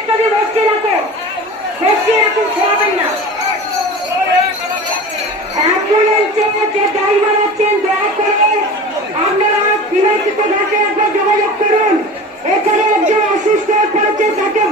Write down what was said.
ব্যাগটাকে বসিয়ে রাখো, শোয়াবেন না। অ্যাম্বুলেন্সে যে ড্রাইভার আছেন দয়া করে আপনারা বিবেচিত ঘাটে একবার যোগাযোগ করুন। এখানে একজন অসুস্থ হয়ে পড়েছে, তাকে